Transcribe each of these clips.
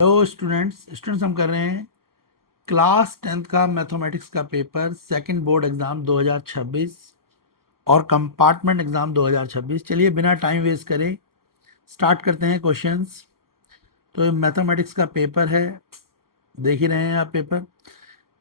Hello students हम कर रहे हैं क्लास 10th का मैथमेटिक्स का पेपर सेकंड बोर्ड एग्ज़ाम 2026 और कंपार्टमेंट एग्ज़ाम 2026। चलिए बिना टाइम वेस्ट करे स्टार्ट करते हैं क्वेश्चंस। तो ये मैथमेटिक्स का पेपर है, देख ही रहे हैं आप पेपर।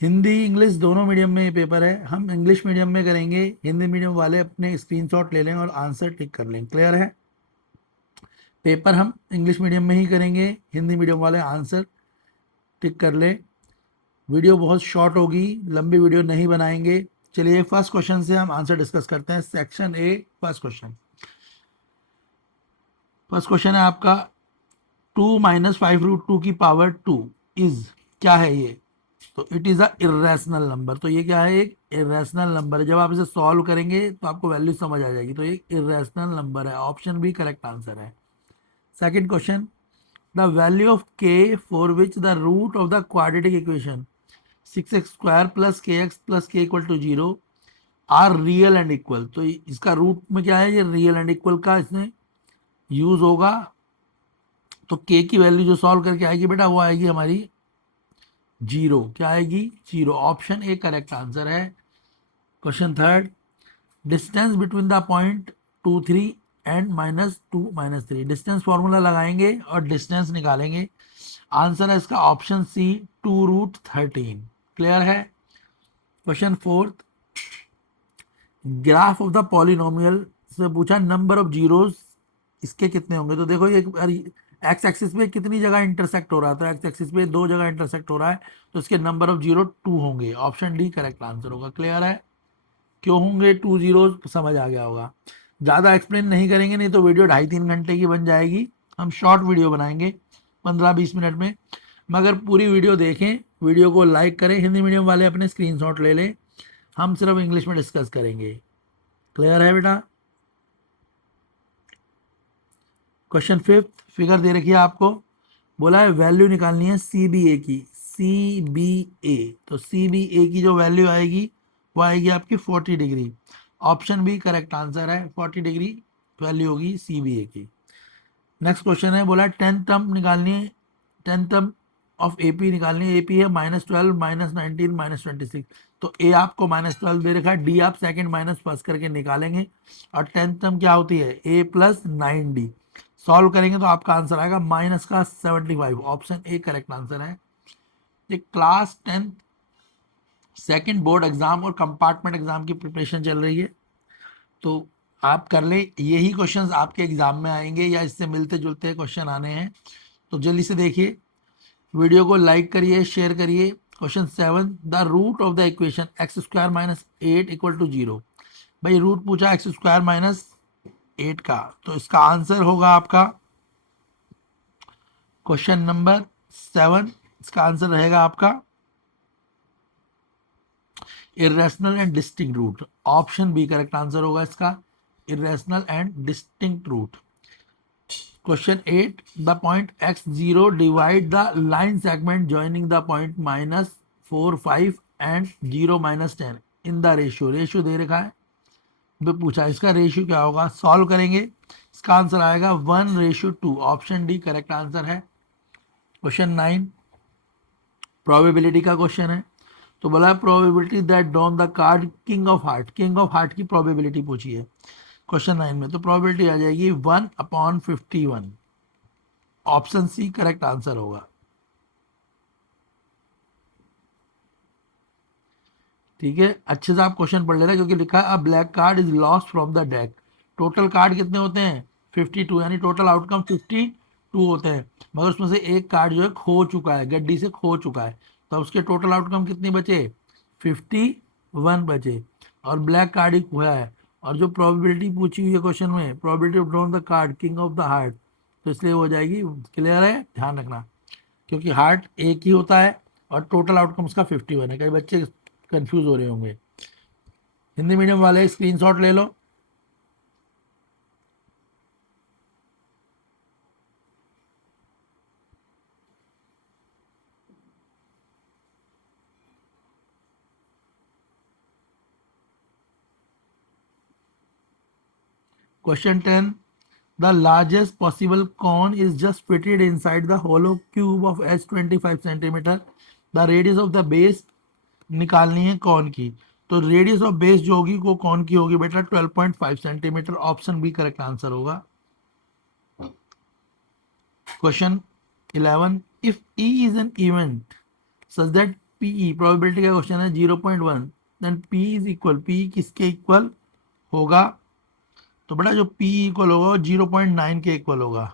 हिंदी इंग्लिश दोनों मीडियम में ये पेपर है। हम इंग्लिश मीडियम में करेंगे, हिंदी मीडियम वाले अपने स्क्रीनशॉट ले लें और आंसर टिक कर लें। क्लियर है? पेपर हम इंग्लिश मीडियम में ही करेंगे, हिंदी मीडियम वाले आंसर टिक कर लें। वीडियो बहुत शॉर्ट होगी, लंबी वीडियो नहीं बनाएंगे। चलिए फर्स्ट क्वेश्चन से हम आंसर डिस्कस करते हैं। सेक्शन ए, फर्स्ट क्वेश्चन है आपका 2 - 5√2 की पावर 2 इज, क्या है ये? तो it is a irrational number. तो ये क्या है? एक इरेशनल नंबर है। जब आप इसे सॉल्व करेंगे तो आपको वैल्यू समझ आ जाएगी। तो ये इरेशनल नंबर है, ऑप्शन बी करेक्ट आंसर है। Second question, the value of K for which the root of the quadratic equation 6x² plus K X plus K equal to 0 are real and equal. तो इसका root में क्या है? ये real and equal का इसमें use होगा। तो के की वैल्यू जो सॉल्व करके आएगी बेटा वो आएगी हमारी 0। क्या आएगी? 0। ऑप्शन ए करेक्ट आंसर है। Question third, distance between the point 2 3 and -2 - 3। Distance formula लगाएंगे और डिस्टेंस निकालेंगे। आंसर है इसका ऑप्शन सी 2√13। क्लियर है? Question fourth, graph of the polynomial से पूछा नंबर ऑफ जीरोस इसके कितने होंगे। तो देखो ये एक्स एक्सिस पे कितनी जगह इंटरसेक्ट हो रहा था? एक्स एक्सिस पे 2 जगह इंटरसेक्ट हो रहा है, तो इसके नंबर ऑफ जीरो 2 होंगे। ऑप्शन डी करेक्ट आंसर होगा। क्लियर है? क्यों होंगे 2 जीरो, समझ आ गया होगा। ज़्यादा एक्सप्लेन नहीं करेंगे, नहीं तो वीडियो 2.5 3 घंटे की बन जाएगी। हम शॉर्ट वीडियो बनाएंगे 15 20 मिनट में। मगर पूरी वीडियो देखें, वीडियो को लाइक करें। हिंदी मीडियम वाले अपने स्क्रीनशॉट ले लें, हम सिर्फ इंग्लिश में डिस्कस करेंगे। क्लियर है बेटा? क्वेश्चन फिफ्थ, फिगर दे रखी है आपको, बोला है वैल्यू निकालनी है सीबीए की। सीबीए, तो सीबीए की जो वैल्यू आएगी वो आएगी आपकी 40 degree. Option B correct answer है, 40 डिग्री वैल्यू होगी सीबीए की। नेक्स्ट क्वेश्चन है, बोला 10th टर्म निकालनी है, 10th टर्म ऑफ एपी निकालनी है। एपी है -12 -19 -26। तो ए आपको -12 दे रखा है, डी आप सेकंड माइनस फर्स्ट करके निकालेंगे। और 10th टर्म क्या होती है? ए प्लस 9d। सॉल्व करेंगे तो आपका आंसर आएगा माइनस का 75। ऑप्शन ए करेक्ट आंसर है। ये class 10th second board exam और कंपार्टमेंट एग्जाम की प्रिपरेशन चल रही है, तो आप कर लें। यही क्वेश्चंस आपके एग्जाम में आएंगे या इससे मिलते जुलते क्वेश्चन आने हैं, तो जल्दी से देखिए। वीडियो को लाइक करिए, शेयर करिए। Question 7, the root of the equation x² - 8 equal to 0। भाई रूट पूछा x² - 8 का, तो इसका आंसर होगा आपका क्वेश्चन नंबर 7। इसका आंसर रहेगा आपका irrational and distinct root. Option B correct answer होगा इसका, irrational and distinct root. Question 8, the point x0 divide the line segment joining the point -4 5 and 0 -10 in the ratio. Ratio दे रखा है, भी पूछा इसका रेशियो क्या होगा। सॉल्व करेंगे, इसका आंसर आएगा 1:2। ऑप्शन डी करेक्ट आंसर है। क्वेश्चन 9 प्रोबेबिलिटी का क्वेश्चन है। तो बोला probability that drawn the card king of heart. King of heart की प्रोबेबिलिटी पूछी है क्वेश्चन 9 में। तो प्रोबेबिलिटी आ जाएगी 1/51। ऑप्शन सी करेक्ट आंसर होगा। ठीक है, अच्छे से आप क्वेश्चन पढ़ लेना, क्योंकि लिखा है अ black card is lost from the deck. Total card कितने होते हैं? 52, यानी टोटल आउटकम 52 होते हैं। मगर उसमें से एक कार्ड जो है खो चुका है, गड्डी से खो चुका है, तो उसके टोटल आउटकम कितने बचे? 51 बचे। और ब्लैक कार्ड ही खोया है। और जो प्रोबेबिलिटी पूछी हुई है क्वेश्चन में, probability of drawing the card king of the heart, तो इसलिए हो जाएगी। क्लियर है? ध्यान रखना, क्योंकि हार्ट एक ही होता है और टोटल आउटकम उसका 51 है। कई बच्चे कंफ्यूज हो रहे होंगे। हिंदी मीडियम वाले स्क्रीनशॉट ले लो। Question 10, the largest possible cone is just fitted inside the hollow cube of edge 25 centimetre. The radius of the base निकालनी है कॉन की, तो रेडियस ऑफ बेस जो होगी वो कॉन की होगी बेटा 12.5 centimetre. Option B correct answer होगा। Question 11, if E is an event such that PE probability का क्वेश्चन है 0.1, then P is equal, P किसके इक्वल होगा? तो बेटा जो P इक्वल होगा वो 0.9 के इक्वल होगा,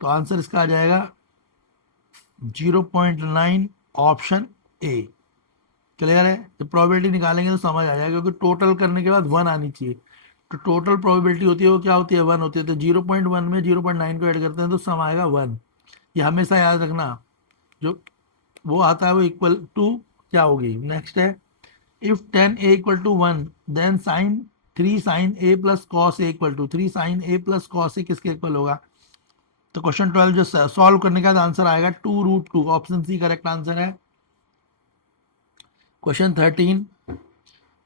तो आंसर इसका आ जाएगा 0.9 ऑप्शन ए। क्लियर है? जब प्रोबेबिलिटी निकालेंगे तो समझ आ जाएगा, क्योंकि टोटल करने के बाद 1 आनी चाहिए। तो टोटल प्रोबेबिलिटी होती है वो क्या होती है? 1 होती है। तो 0.1 में 0.9 को ऐड करते हैं तो सम आएगा 1। ये हमेशा याद रखना, जो वो आता है वो इक्वल टू क्या होगी। नेक्स्ट है, if tan A equal to 1 then sine 3 sine A plus cos A equal to 3 sine A plus cos A किसके इक्वल होगा? तो क्वेश्चन 12 जो सॉल्व करने के बाद आंसर आएगा 2√2। ऑप्शन सी करेक्ट आंसर है। Question 13,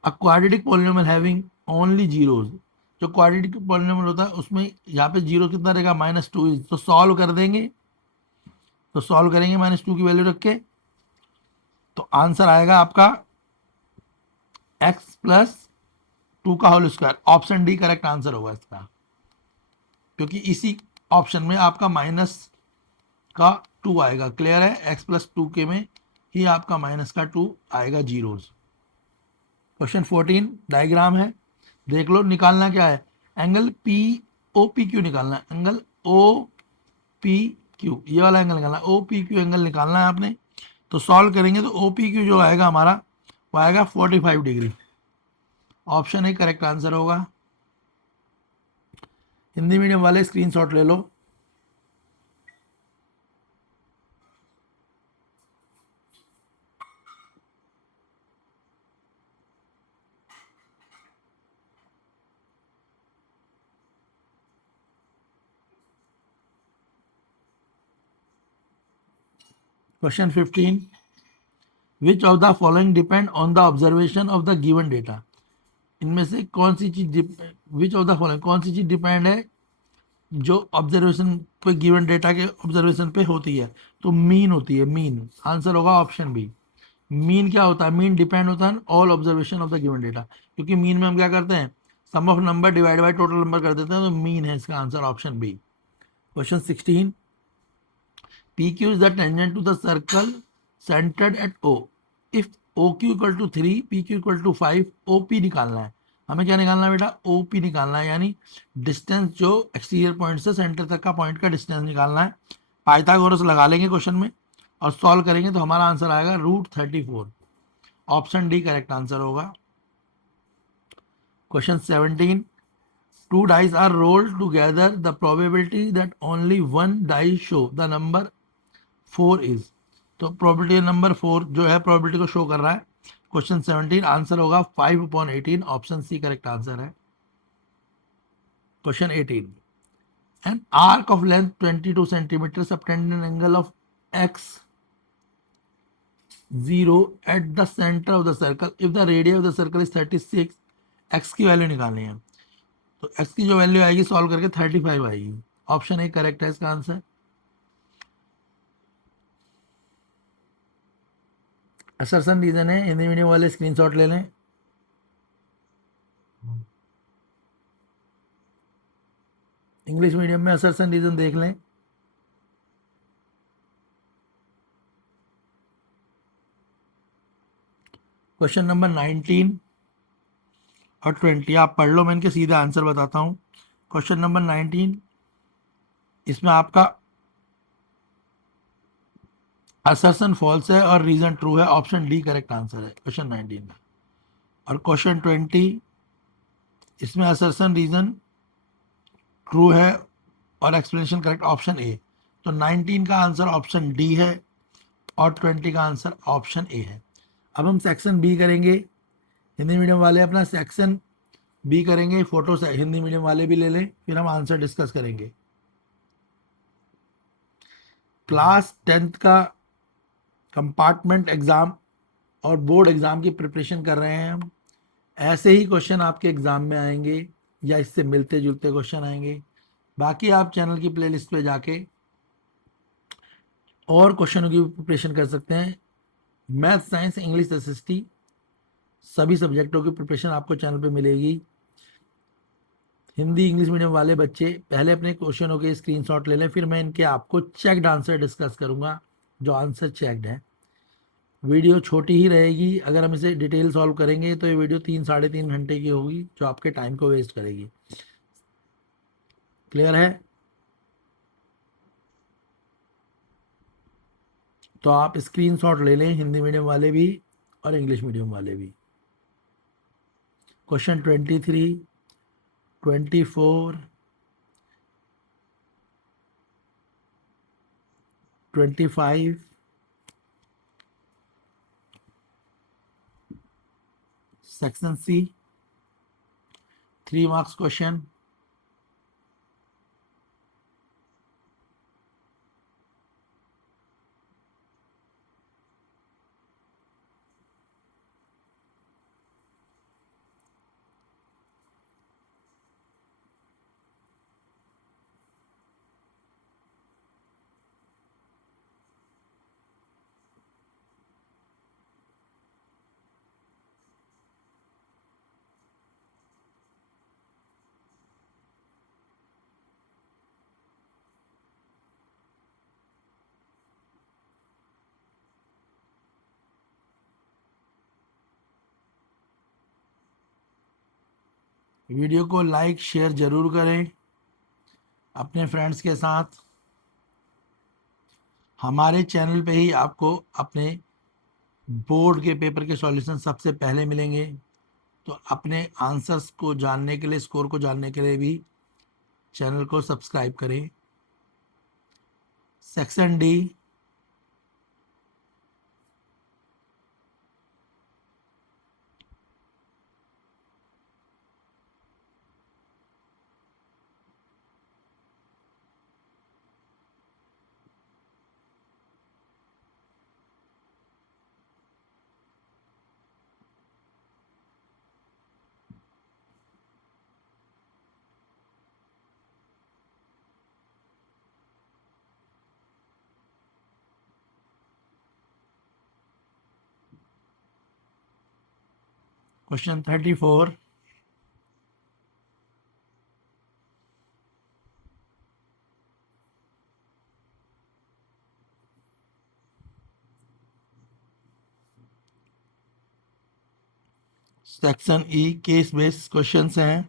a quadratic polynomial having only zeros. जो क्वाड्रेटिक पॉलिनोमियल होता है उसमें यहाँ पे जीरो कितना रहेगा? -2। तो सॉल्व कर देंगे, तो सॉल्व करेंगे -2 की वैल्यू रख के, तो आंसर आएगा आपका x प्लस 2 का whole square. Option D correct answer होगा इसका, क्योंकि इसी ऑप्शन में आपका माइनस का 2 आएगा। क्लियर है? x प्लस 2 के में ही आपका माइनस का 2 आएगा जीरोज। क्वेश्चन 14 डायग्राम है, देख लो। निकालना क्या है? Angle P O P Q निकालना है। एंगल ओ पी क्यू, ये वाला एंगल निकालना है। ओ पी क्यू एंगल निकालना है आपने, तो सॉल्व करेंगे तो ओ पी क्यू जो आएगा हमारा वो आएगा 45 degree. Option A correct answer होगा। हिंदी मीडियम वाले स्क्रीनशॉट ले लो। Question 15, which of the following depend on the observation of the given data. इनमें से कौन सी चीज, विच ऑफ द फॉलोइंग, कौन सी चीज डिपेंड है जो ऑब्जर्वेशन पे, गिवन डेटा के ऑब्जर्वेशन पे होती है? तो मीन होती है, मीन। आंसर होगा ऑप्शन बी। मीन क्या होता है? मीन डिपेंड होता है all observation of the given data, क्योंकि मीन में हम क्या करते हैं? Sum of number divide by total number कर देते हैं, तो मीन है इसका answer option B. Question 16, PQ is the tangent to the circle centered at O. If OQ equal to 3, PQ equal to 5, OP निकालना है। हमें क्या निकालना है बेटा? OP निकालना है, यानी डिस्टेंस जो एक्सटीरियर पॉइंट से सेंटर तक का पॉइंट का डिस्टेंस निकालना है। पाइथागोरस लगा लेंगे क्वेश्चन में और सॉल्व करेंगे तो हमारा आंसर आएगा √34। ऑप्शन डी करेक्ट आंसर होगा। Question 17, two dice are rolled together, the probability that only one die show the number 4 is। तो प्रोबेबिलिटी नंबर 4 जो है प्रोबेबिलिटी को शो कर रहा है। क्वेश्चन 17 आंसर होगा 5/18। ऑप्शन सी करेक्ट आंसर है। Question 18, an arc of length 22 centimetre subtend an angle of x 0 at the centre of the circle if the radius of the circle is 36। x की value निकालनी है, तो x की जो value आएगी solve करके 35 आएगी। ऑप्शन ए करेक्ट है इसका आंसर। असर्सन रीजन है, हिंदी मीडियम वाले स्क्रीनशॉट ले लें। इंग्लिश मीडियम में असर्सन रीजन देख लें। क्वेश्चन नंबर 19 और 20 आप पढ़ लो, मैं इनके सीधे आंसर बताता हूं। क्वेश्चन नंबर 19, इसमें आपका असर्सन फॉल्स है और रीजन ट्रू है। ऑप्शन डी करेक्ट आंसर है क्वेश्चन 19 में। और क्वेश्चन 20, इसमें असर्सन रीजन ट्रू है और एक्सप्लेनेशन करेक्ट ऑप्शन ए। तो 19 का आंसर ऑप्शन डी है और 20 का आंसर ऑप्शन ए है। अब हम सेक्शन बी करेंगे। हिंदी मीडियम वाले अपना सेक्शन बी करेंगे। फोटो से हिंदी मीडियम वाले भी ले लें, फिर हम आंसर डिस्कस करेंगे। क्लास 10th का कंपार्टमेंट एग्जाम और बोर्ड एग्जाम की प्रिपरेशन कर रहे हैं हम। ऐसे ही क्वेश्चन आपके एग्जाम में आएंगे या इससे मिलते जुलते क्वेश्चन आएंगे। बाकी आप चैनल की प्लेलिस्ट पे जाके और क्वेश्चनों की प्रिपरेशन कर सकते हैं। मैथ, साइंस, इंग्लिश, एसएसटी सभी सब्जेक्टों की प्रिपरेशन आपको चैनल पे मिलेगी। हिंदी इंग्लिश मीडियम वाले बच्चे पहले अपने क्वेश्चनों के स्क्रीनशॉट ले लें, फिर मैं इनके आपको चेक्ड आंसर डिस्कस करूंगा, जो आंसर चेक्ड है। वीडियो छोटी ही रहेगी, अगर हम इसे डिटेल सॉल्व करेंगे तो ये वीडियो 3 साढ़े 3 घंटे की होगी, जो आपके टाइम को वेस्ट करेगी। क्लियर है? तो आप स्क्रीनशॉट ले लें, हिंदी मीडियम वाले भी और इंग्लिश मीडियम वाले भी। Question 23, 24, 25, section C, 3 marks question. Video को लाइक शेयर जरूर करें अपने फ्रेंड्स के साथ। हमारे चैनल पे ही आपको अपने बोर्ड के पेपर के सॉल्यूशन सबसे पहले मिलेंगे। तो अपने आंसर्स को जानने के लिए, स्कोर को जानने के लिए भी चैनल को सब्सक्राइब करें। Section D, question 34, section E case based questions हैं।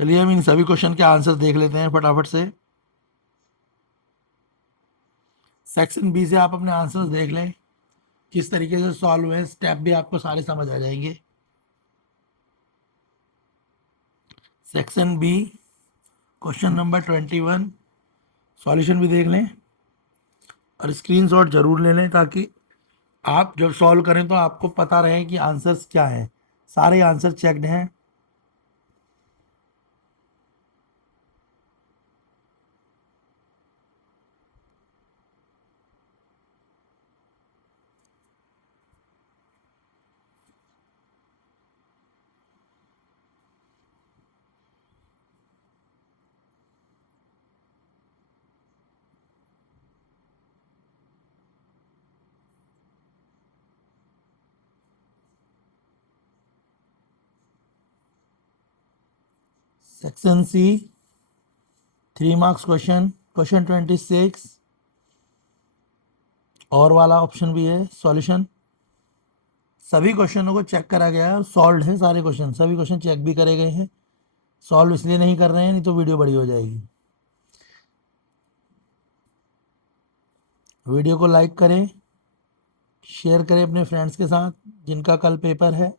चलिए हम इन सभी क्वेश्चन के आंसर देख लेते हैं फटाफट से। सेक्शन बी से आप अपने आंसर्स देख लें, किस तरीके से सॉल्व हुए, स्टेप भी आपको सारे समझ आ जाएंगे। Section B question number 21 solution भी देख लें और स्क्रीनशॉट जरूर ले लें, ताकि आप जब सॉल्व करें तो आपको पता रहे कि आंसर्स क्या हैं। सारे आंसर चेक्ड हैं। Section C 3 marks question, question 26 और वाला ऑप्शन भी है सॉल्यूशन। सभी क्वेश्चनों को चेक करा गया है, सॉल्व है सारे क्वेश्चन, सभी क्वेश्चन चेक भी करे गए हैं। सॉल्व इसलिए नहीं कर रहे हैं, नहीं तो वीडियो बड़ी हो जाएगी। वीडियो को लाइक करें, शेयर करें अपने फ्रेंड्स के साथ जिनका कल पेपर है।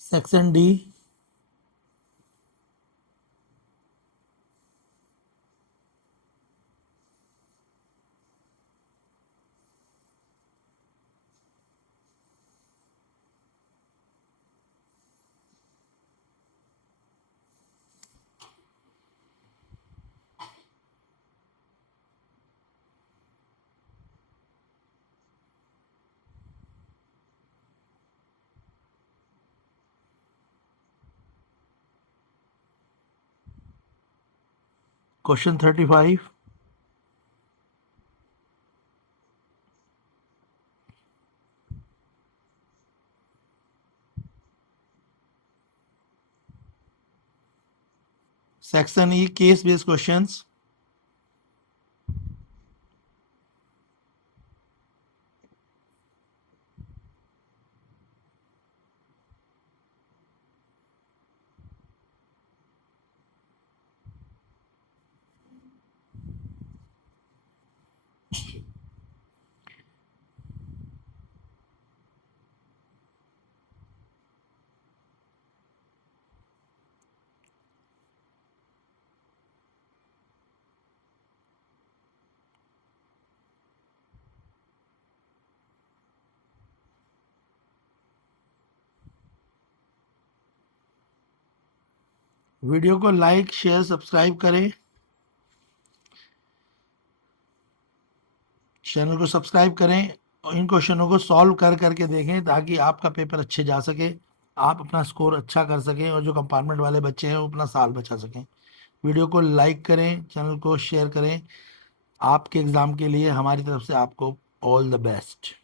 Section D, question 35, section E, case based questions. Video को लाइक शेयर सब्सक्राइब करें, चैनल को सब्सक्राइब करें और इन क्वेश्चनों को सॉल्व कर करके देखें ताकि आपका पेपर अच्छे जा सके, आप अपना स्कोर अच्छा कर सकें और जो कंपार्टमेंट वाले बच्चे हैं वो अपना साल बचा सकें। वीडियो को लाइक करें, चैनल को शेयर करें। आपके एग्ज़ाम के लिए हमारी तरफ से आपको ऑल द बेस्ट।